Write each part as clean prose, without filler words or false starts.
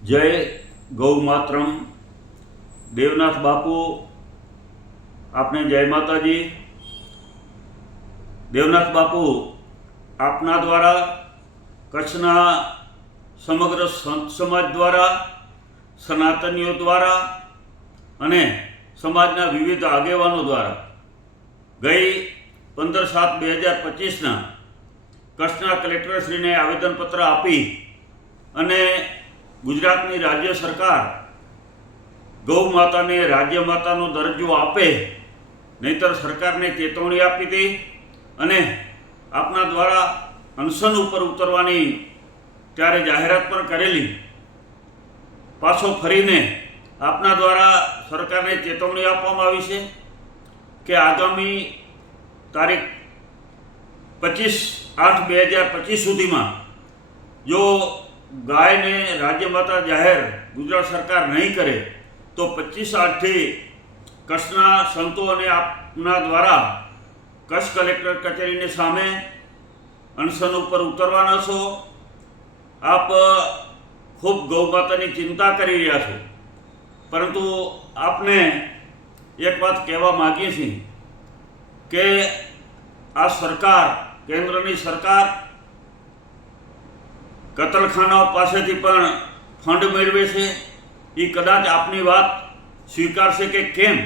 જય ગૌ માતરમ। દેવનાથ બાપુ આપને જય માતાજી। દેવનાથ બાપુ આપના દ્વારા કચ્છના સમગ્ર સંત સમાજ દ્વારા, સનાતનીઓ દ્વારા અને સમાજના વિવિધ આગેવાનો દ્વારા ગઈ 15/7/2025 કચ્છના કલેક્ટરશ્રીને આવેદનપત્ર આપી અને ગુજરાતની રાજ્ય સરકાર ગૌ માતાને રાજ્ય માતાનો દરજ્જો આપે, નહીંતર સરકારને ચેતવણી આપી હતી અને આપના દ્વારા અનશન ઉપર ઉતરવાની ત્યારે જાહેરાત પણ કરેલી। પાછો ફરીને આપના દ્વારા સરકારને ચેતવણી આપવામાં આવી છે કે આગામી તારીખ 25/8/2025 સુધીમાં જો ગાયને રાજ્ય માતા જાહેર ગુજરાત સરકાર નહીં કરે તો 25/8થી કચ્છના સંતો અને આપના દ્વારા કચ્છ કલેક્ટર કચેરીની સામે અનશન ઉપર ઉતરવાના છો। આપ ખૂબ ગૌ માતાની ચિંતા કરી રહ્યા છો, પરંતુ આપને એક વાત કહેવા માગીએ છીએ કે આ સરકાર, કેન્દ્રની સરકાર કતલખાનાઓ પાસેથી પણ ફંડ મેળવે છે। એ કદાચ આપની વાત સ્વીકારશે કે કેમ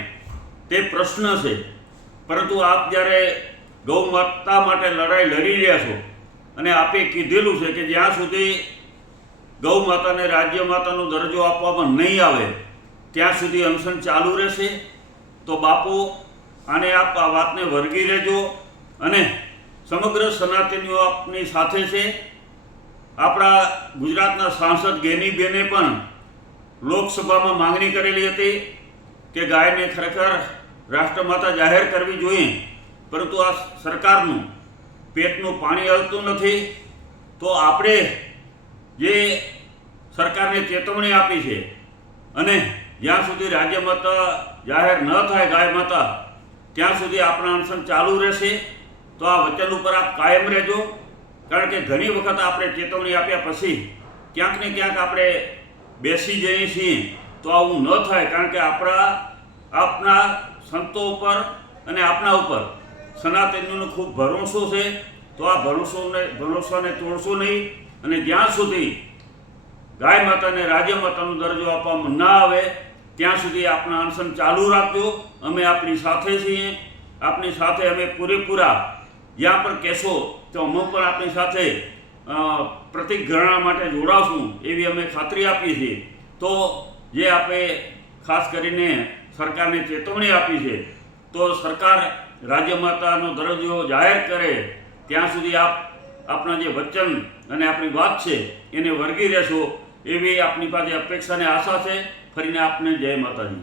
તે પ્રશ્ન છે, પરંતુ આપ જ્યારે ગૌ માતા માટે લડાઈ લડી રહ્યા છો અને આપે કીધેલું છે કે જ્યાં સુધી ગૌ માતાને રાજ્ય માતાનો દરજ્જો આપવામાં નહીં આવે ત્યાં સુધી અનશન ચાલુ રહેશે। તો બાપુ, આને આપ આ વાતને વળગી રહેજો અને સમગ્ર સનાતનીઓ આપની સાથે છે। આપણા ગુજરાતના સાંસદ ગેનીબેને પણ લોકસભામાં માંગણી કરેલી હતી કે ગાયને ખરેખર રાષ્ટ્રમાતા જાહેર કરવી જોઈએ, પરંતુ આ સરકારનું પેટનું પાણી હલતું નથી। તો આપણે જે સરકારને ચેતવણી આપી છે અને જ્યાં સુધી રાજ્ય માતા જાહેર ન થાય ગાય માતા ત્યાં સુધી આપણા અનશન ચાલુ રહેશે। તો આ વચન ઉપર આપ કાયમ રહેજો, કારણ કે ઘણી વખત આપણે ચેતવણી આપ્યા પછી ક્યાંક ને ક્યાંક આપણે બેસી જઈએ છીએ। તો આવું ન થાય, કારણ કે આપના સંતો ઉપર અને આપના ઉપર સનાતનીઓનો ખૂબ ભરોસો છે। તો આ ભરોસાને તોડશો નહીં અને જ્યાં સુધી ગાય માતાને રાજ્ય માતાનો દરજ્જો આપવામાં ના આવે ત્યાં સુધી આપણા અનશન ચાલુ રાખજો। અમે આપણી સાથે છીએ, આપની સાથે અમે પૂરેપૂરા જ્યાં પણ કહેશો તો અમે પણ આપણી સાથે પ્રતિગણના માટે જોડાશું એવી અમે ખાતરી આપીએ છીએ। તો જે આપણે ખાસ કરીને સરકારને ચેતવણી આપી છે, તો સરકાર રાજ્ય માતાનો દરજ્જો જાહેર કરે ત્યાં સુધી આપના જે વચન અને આપણી વાત છે એને વળગી રહેશો એવી આપની પાસે અપેક્ષા અને આશા છે। ફરીને આપને જય માતાજી।